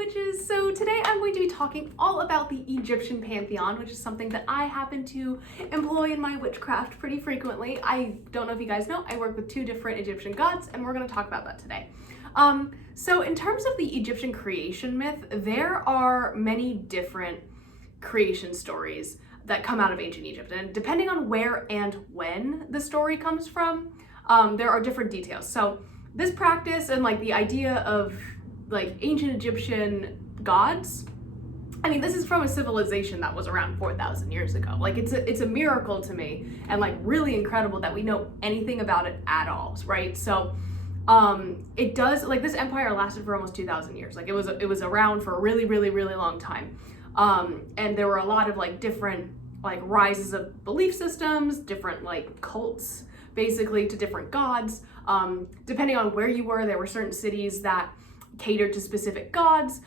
witches! So today I'm going to be talking all about the Egyptian Pantheon, which is something that I happen to employ in my witchcraft pretty frequently. I don't know if you guys know, I work with two different Egyptian gods, and we're going to talk about that today. So in terms of the Egyptian creation myth, there are many different creation stories that come out of ancient Egypt, and depending on where and when the story comes from, there are different details. So this practice and like the idea of like ancient Egyptian gods, I mean, this is from a civilization that was around 4,000 years ago. Like it's a miracle to me, and like really incredible that we know anything about it at all, right? So it does, like, this empire lasted for almost 2,000 years. Like it was around for a really long time. And there were a lot of like different like rises of belief systems, different like cults basically to different gods. Depending on where you were, there were certain cities that catered to specific gods.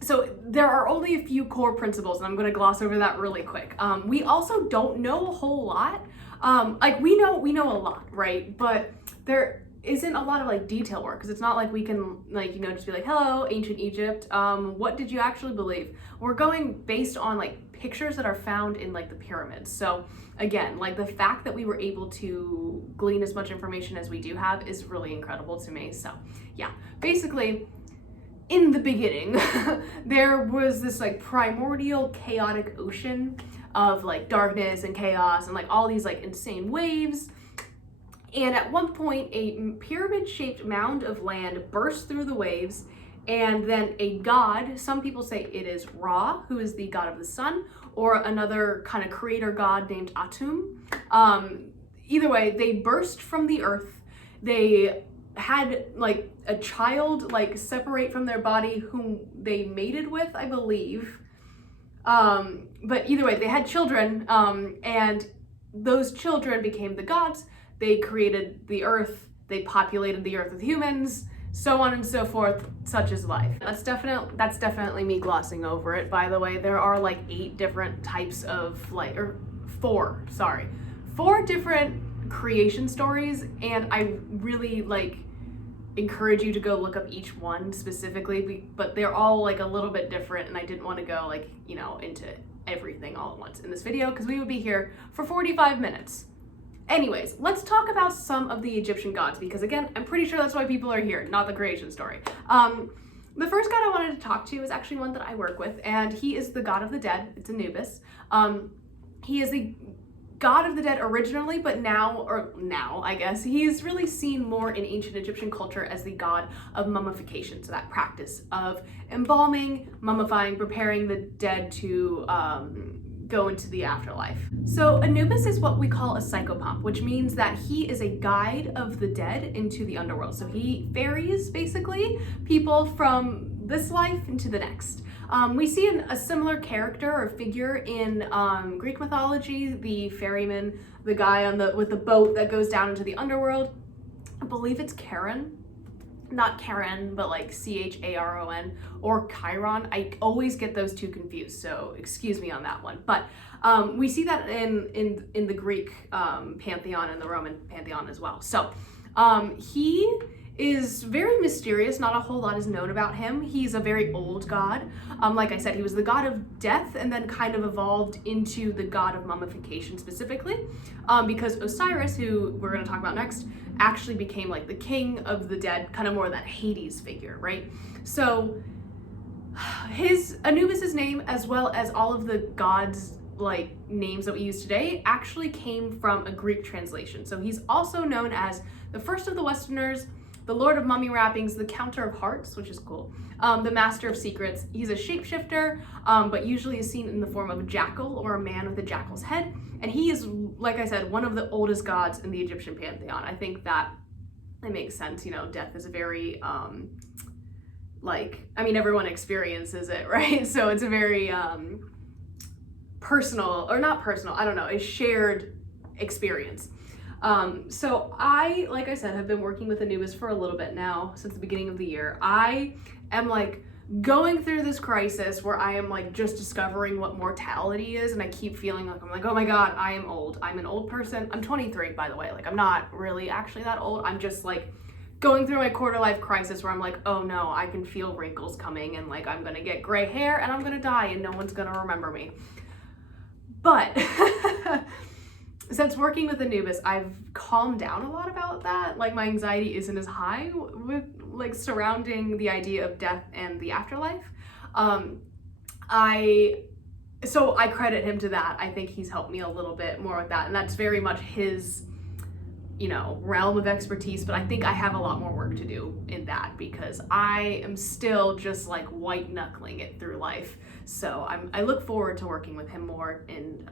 So there are only a few core principles, and I'm going to gloss over that really quick. We also don't know a whole lot. Like we know a lot, right? But there isn't a lot of like detail work, because it's not like we can like, you know, just be like, hello, ancient Egypt, what did you actually believe? We're going based on like pictures that are found in like the pyramids. So again, like the fact that we were able to glean as much information as we do have is really incredible to me. So yeah, basically in the beginning, there was this like primordial chaotic ocean of like darkness and chaos and like all these like insane waves. And at one point, a pyramid-shaped mound of land burst through the waves, and then a god, some people say it is Ra, who is the god of the sun, or another kind of creator god named Atum. Either way, they burst from the earth. They had like a child like separate from their body whom they mated with, I believe. But either way, they had children, and those children became the gods. They created the earth, they populated the earth with humans, so on and so forth, such is life. That's definitely me glossing over it, by the way. There are like 8 different types of like, or 4 different creation stories, and I really like encourage you to go look up each one specifically, but they're all like a little bit different, and I didn't want to go like, you know, into everything all at once in this video, because we would be here for 45 minutes. Anyways, let's talk about some of the Egyptian gods, because again, I'm pretty sure that's why people are here, not the creation story. The first god I wanted to talk to is actually one that I work with, and he is the god of the dead. It's Anubis. He is the god of the dead originally, but now I guess, he's really seen more in ancient Egyptian culture as the god of mummification. So that practice of embalming, mummifying, preparing the dead to go into the afterlife. So Anubis is what we call a psychopomp, which means that he is a guide of the dead into the underworld. So he ferries basically people from this life into the next. We see a similar character or figure in Greek mythology, the ferryman, the guy with the boat that goes down into the underworld. I believe it's Charon. Not Karen, but like Charon, or Chiron. I always get those two confused, so excuse me on that one. But we see that in the Greek pantheon and the Roman pantheon as well. So he is very mysterious. Not a whole lot is known about him. He's a very old god. Like I said, he was the god of death and then kind of evolved into the god of mummification specifically, because Osiris, who we're going to talk about next, actually became like the king of the dead, kind of more that Hades figure, right? So Anubis's name, as well as all of the gods like names that we use today, actually came from a Greek translation. So he's also known as the first of the Westerners, the Lord of Mummy Wrappings, the Counter of Hearts, which is cool, the Master of Secrets. He's a shapeshifter, but usually is seen in the form of a jackal or a man with a jackal's head. And he is, like I said, one of the oldest gods in the Egyptian pantheon. I think that it makes sense. You know, death is a very, like, I mean, everyone experiences it, right? So it's a very personal, or not personal, I don't know, a shared experience. So I, like I said, have been working with Anubis for a little bit now, since the beginning of the year. I am like going through this crisis where I am like just discovering what mortality is, and I keep feeling like, I'm like, oh my god, I am old. I'm an old person. I'm 23, by the way. Like, I'm not really actually that old. I'm just like going through my quarter life crisis where I'm like, oh no, I can feel wrinkles coming and like I'm gonna get gray hair and I'm gonna die and no one's gonna remember me. But since working with Anubis, I've calmed down a lot about that. Like my anxiety isn't as high with like surrounding the idea of death and the afterlife. So I credit him to that. I think he's helped me a little bit more with that, and that's very much his, you know, realm of expertise, but I think I have a lot more work to do in that because I am still just like white knuckling it through life. So I look forward to working with him more and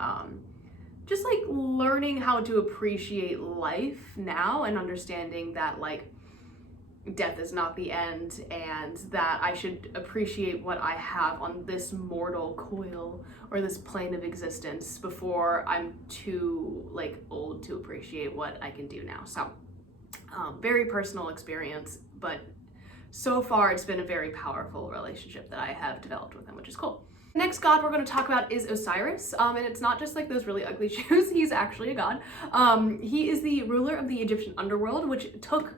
just like learning how to appreciate life now and understanding that like death is not the end and that I should appreciate what I have on this mortal coil or this plane of existence before I'm too like old to appreciate what I can do now. So very personal experience, but so far it's been a very powerful relationship that I have developed with him, which is cool. Next god we're going to talk about is Osiris, and it's not just like those really ugly shoes. He's actually a god. He is the ruler of the Egyptian underworld, which took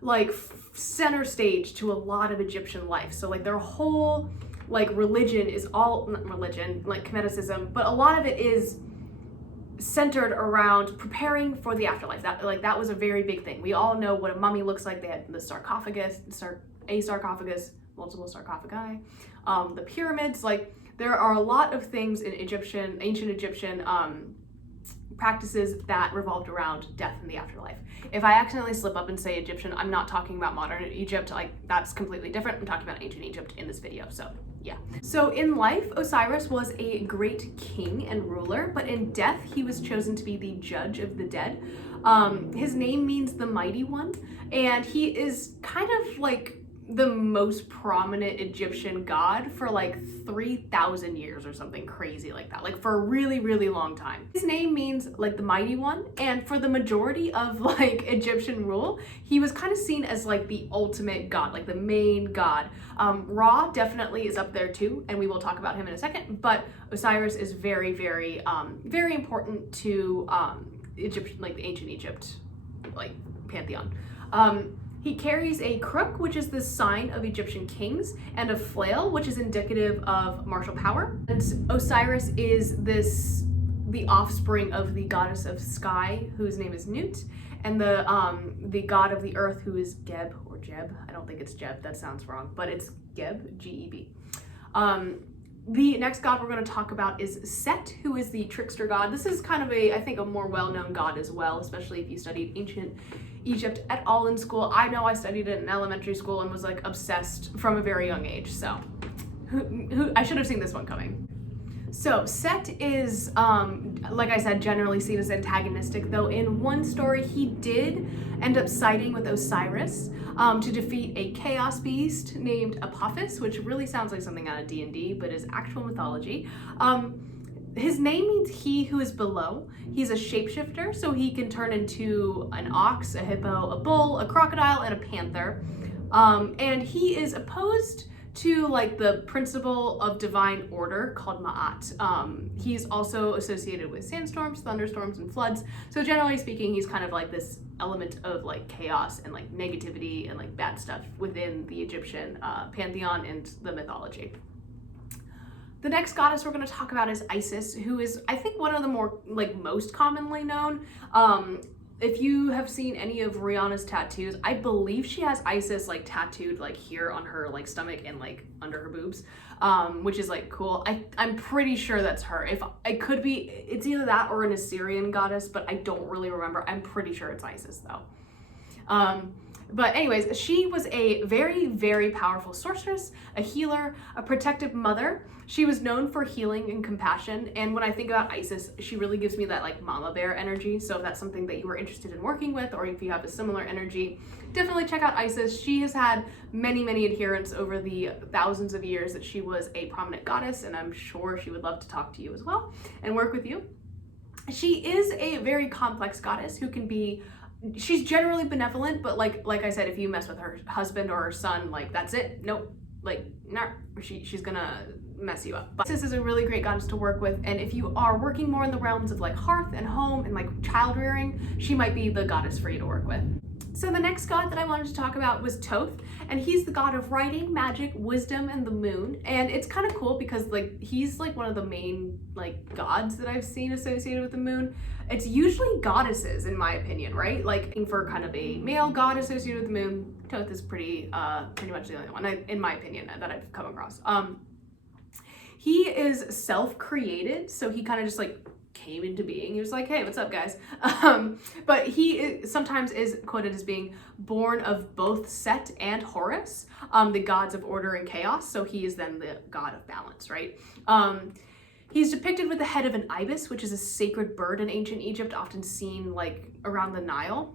like center stage to a lot of Egyptian life. So like their whole like religion is all, not religion, like Kemeticism, but a lot of it is centered around preparing for the afterlife. That was a very big thing. We all know what a mummy looks like. They had the sarcophagus, a sarcophagus, multiple sarcophagi, the pyramids. Like there are a lot of things in ancient Egyptian practices that revolved around death and the afterlife. If I accidentally slip up and say Egyptian, I'm not talking about modern Egypt, like that's completely different. I'm talking about ancient Egypt in this video, so yeah. So in life, Osiris was a great king and ruler, but in death, he was chosen to be the judge of the dead. His name means the mighty one, and he is kind of like the most prominent Egyptian god for like 3,000 years or something crazy like that, like for a really, really long time. His name means like the mighty one, and for the majority of like Egyptian rule, he was kind of seen as like the ultimate god, like the main god. Ra definitely is up there too, and we will talk about him in a second, but Osiris is very, very, very important to Egyptian, like the ancient Egypt, like pantheon. He carries a crook, which is the sign of Egyptian kings, and a flail, which is indicative of martial power. And Osiris is the offspring of the goddess of sky, whose name is Nut, and the god of the earth, who is Geb or Jeb. I don't think it's Jeb, that sounds wrong, but it's Geb, G-E-B. The next god we're going to talk about is Set, who is the trickster god. This is kind of I think a more well-known god as well, especially if you studied ancient Egypt at all in school. I know I studied it in elementary school and was like obsessed from a very young age, so I should have seen this one coming. So Set is, like I said, generally seen as antagonistic, though in one story he did end up siding with Osiris to defeat a chaos beast named Apophis, which really sounds like something out of D&D, but is actual mythology. His name means he who is below. He's a shapeshifter, so he can turn into an ox, a hippo, a bull, a crocodile, and a panther. And he is opposed to like the principle of divine order called Ma'at. He's also associated with sandstorms, thunderstorms, and floods. So generally speaking, he's kind of like this element of like chaos and like negativity and like bad stuff within the Egyptian pantheon and the mythology. The next goddess we're going to talk about is Isis, who is, I think, one of the more like most commonly known. If you have seen any of Rihanna's tattoos, I believe she has Isis like tattooed like here on her like stomach and like under her boobs, which is like cool. I'm pretty sure that's her. If it could be, it's either that or an Assyrian goddess, but I don't really remember. I'm pretty sure it's Isis though. But anyways, she was a very, very powerful sorceress, a healer, a protective mother. She was known for healing and compassion. And when I think about Isis, she really gives me that like mama bear energy. So if that's something that you were interested in working with, or if you have a similar energy, definitely check out Isis. She has had many, many adherents over the thousands of years that she was a prominent goddess. And I'm sure she would love to talk to you as well and work with you. She is a very complex goddess who can be, she's generally benevolent, but like I said, if you mess with her husband or her son, like that's it. Nope. Like, nah, she's gonna mess you up. But Isis is a really great goddess to work with, and if you are working more in the realms of like hearth and home and like child rearing, she might be the goddess for you to work with. So the next god that I wanted to talk about was Thoth, and he's the god of writing, magic, wisdom, and the moon. And it's kind of cool because like he's like one of the main like gods that I've seen associated with the moon. It's usually goddesses in my opinion, right? Like for kind of a male god associated with the moon, Thoth is pretty much the only one in my opinion that I've come across. He is self-created, so he kind of just like came into being. He was like, hey, what's up guys? But he sometimes is quoted as being born of both Set and Horus, the gods of order and chaos. So he is then the god of balance, right? He's depicted with the head of an ibis, which is a sacred bird in ancient Egypt, often seen like around the Nile.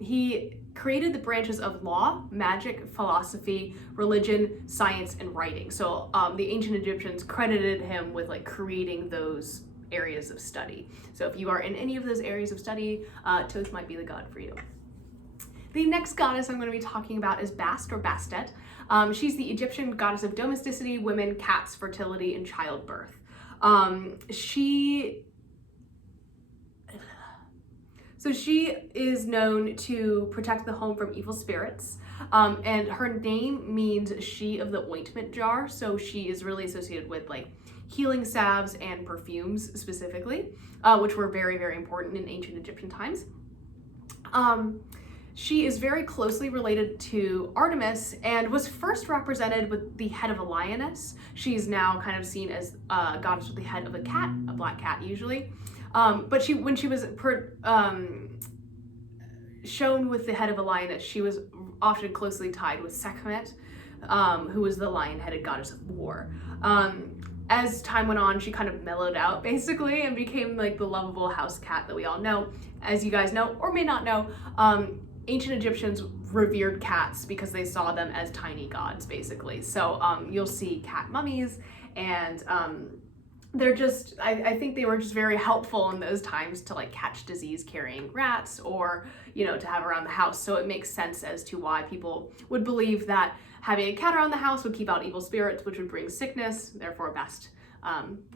He created the branches of law, magic, philosophy, religion, science, and writing. So the ancient Egyptians credited him with like creating those areas of study. So if you are in any of those areas of study, Thoth might be the god for you. The next goddess I'm going to be talking about is Bast or Bastet. She's the Egyptian goddess of domesticity, women, cats, fertility, and childbirth. She is known to protect the home from evil spirits, and her name means she of the ointment jar, so she is really associated with like healing salves and perfumes specifically, which were very, very important in ancient Egyptian times. She is very closely related to Artemis and was first represented with the head of a lioness. She's now kind of seen as a goddess with the head of a cat, a black cat usually. But when she was shown with the head of a lioness, she was often closely tied with Sekhmet, who was the lion-headed goddess of war. As time went on, she kind of mellowed out basically and became like the lovable house cat that we all know. As you guys know or may not know, ancient Egyptians revered cats because they saw them as tiny gods basically. So you'll see cat mummies, and they're just, I think they were just very helpful in those times to like catch disease carrying rats, or, you know, to have around the house. So it makes sense as to why people would believe that having a cat around the house would keep out evil spirits, which would bring sickness. Therefore, Bast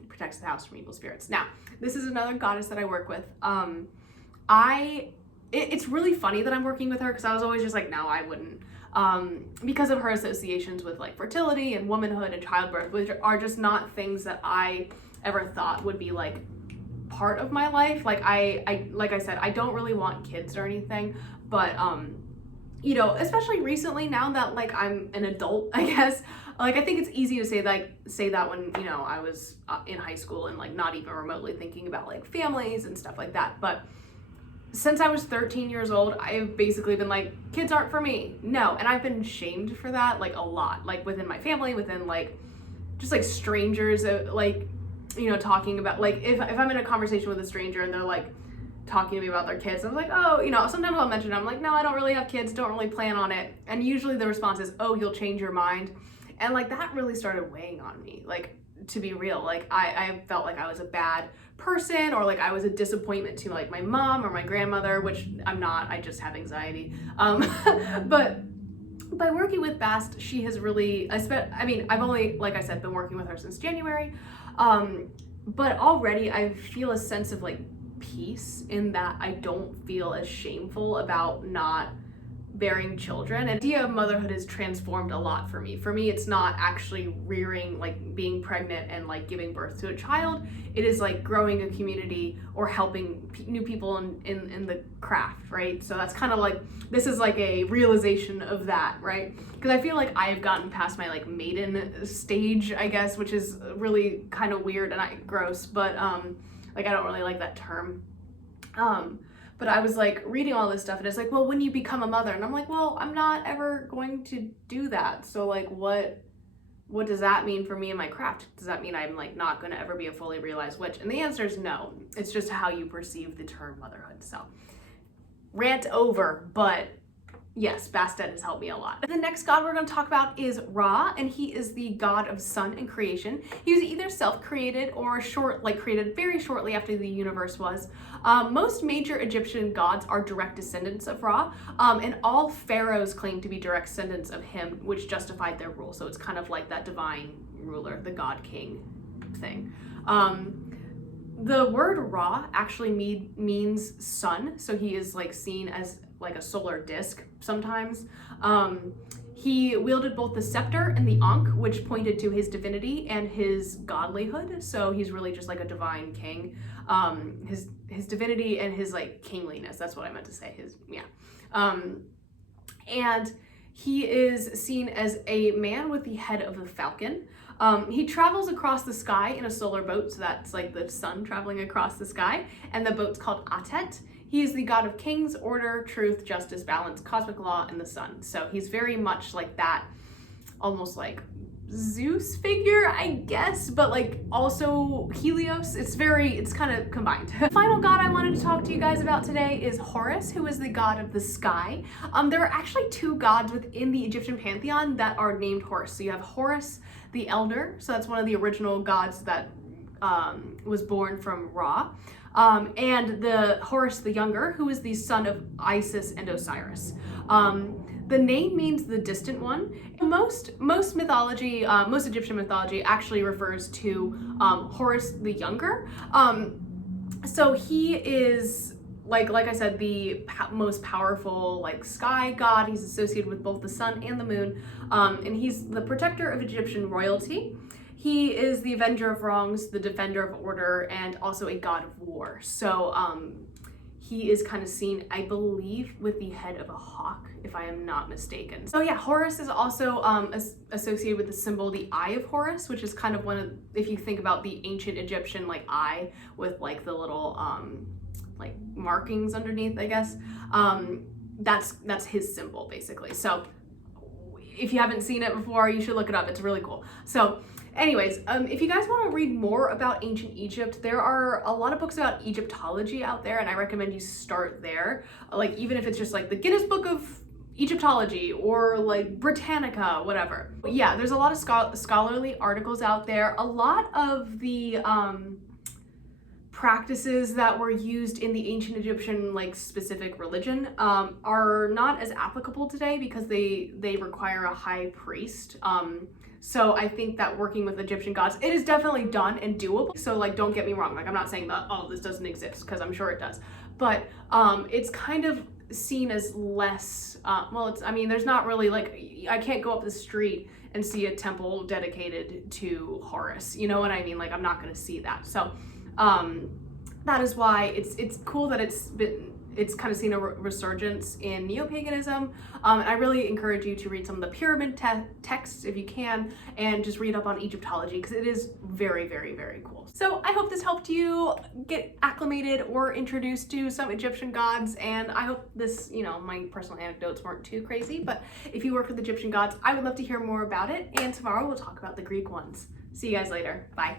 protects the house from evil spirits. Now, this is another goddess that I work with. It's really funny that I'm working with her because I was always just like, no, I wouldn't. Because of her associations with like fertility and womanhood and childbirth, which are just not things that I ever thought would be like part of my life. Like like I said, I don't really want kids or anything, but you know, especially recently now that like I'm an adult, I guess, like I think it's easy to say that when, you know, I was in high school and like not even remotely thinking about like families and stuff like that. But since I was 13 years old, I've basically been like, kids aren't for me. No. And I've been shamed for that like a lot, like within my family, within like just like strangers, like, you know, talking about like if I'm in a conversation with a stranger and they're like talking to me about their kids, I'm like, oh, you know, sometimes I'll mention it. I'm like, no, I don't really have kids, don't really plan on it. And usually the response is, oh, you'll change your mind. And like that really started weighing on me. Like, to be real, like I felt like I was a bad person, or like I was a disappointment to like my mom or my grandmother, which I'm not, I just have anxiety. But by working with Bast, she has really, I mean, I've only, like I said, been working with her since January. But already I feel a sense of like peace in that I don't feel as shameful about not bearing children. And the idea of motherhood has transformed a lot for me. For me, it's not actually rearing, like being pregnant and like giving birth to a child. It is like growing a community or helping new people in the craft, right? So that's kind of like, this is like a realization of that, right? Because I feel like I have gotten past my like maiden stage, I guess, which is really kind of weird and gross, but like I don't really like that term. But I was like reading all this stuff and it's like, well, when you become a mother, and I'm like, well, I'm not ever going to do that. So like, what does that mean for me and my craft? Does that mean I'm like not going to ever be a fully realized witch? And the answer is no. It's just how you perceive the term motherhood. So rant over, but yes, Bastet has helped me a lot. The next god we're going to talk about is Ra, and he is the god of sun and creation. He was either self-created or created very shortly after the universe was. Most major Egyptian gods are direct descendants of Ra, and all pharaohs claim to be direct descendants of him, which justified their rule. So it's kind of like that divine ruler, the god king thing. The word Ra actually means sun, so he is like seen as like a solar disc sometimes. He wielded both the scepter and the ankh, which pointed to his divinity and his godlyhood. So he's really just like a divine king. His divinity and his like kingliness. That's what I meant to say. And he is seen as a man with the head of a falcon. He travels across the sky in a solar boat, so that's like the sun traveling across the sky, and the boat's called Atet. He is the god of kings, order, truth, justice, balance, cosmic law, and the sun. So he's very much like that, almost like Zeus figure, I guess, but like also Helios. It's kind of combined. The final god I wanted to talk to you guys about today is Horus, who is the god of the sky. There are actually two gods within the Egyptian pantheon that are named Horus. So you have Horus the Elder, so that's one of the original gods that was born from Ra. And the Horus the Younger, who is the son of Isis and Osiris. The name means the distant one. Most mythology, most Egyptian mythology actually refers to Horus the Younger. So he is, like I said, the most powerful like sky god. He's associated with both the sun and the moon, and he's the protector of Egyptian royalty. He is the avenger of wrongs, the defender of order, and also a god of war. So he is kind of seen, I believe, with the head of a hawk, if I am not mistaken. So yeah, Horus is also associated with the symbol, the Eye of Horus, which is kind of one of, if you think about the ancient Egyptian like eye with like the little like markings underneath, I guess. That's his symbol basically. So if you haven't seen it before, you should look it up. It's really cool. So anyways, if you guys want to read more about ancient Egypt, there are a lot of books about Egyptology out there, and I recommend you start there. Like, even if it's just like the Guinness Book of Egyptology or like Britannica, whatever. But yeah, there's a lot of scholarly articles out there. A lot of the practices that were used in the ancient Egyptian like specific religion are not as applicable today because they require a high priest. So I think that working with Egyptian gods, it is definitely done and doable. So like, don't get me wrong. Like, I'm not saying that, oh, this doesn't exist, because I'm sure it does. But it's kind of seen as less, well, I mean, there's not really like, I can't go up the street and see a temple dedicated to Horus. You know what I mean? Like, I'm not going to see that. So that is why it's cool that it's kind of seen a resurgence in neo-paganism. And I really encourage you to read some of the pyramid texts if you can, and just read up on Egyptology, because it is very, very, very cool. So I hope this helped you get acclimated or introduced to some Egyptian gods, and I hope this, my personal anecdotes weren't too crazy, but if you work with Egyptian gods, I would love to hear more about it, and tomorrow we'll talk about the Greek ones. See you guys later. Bye.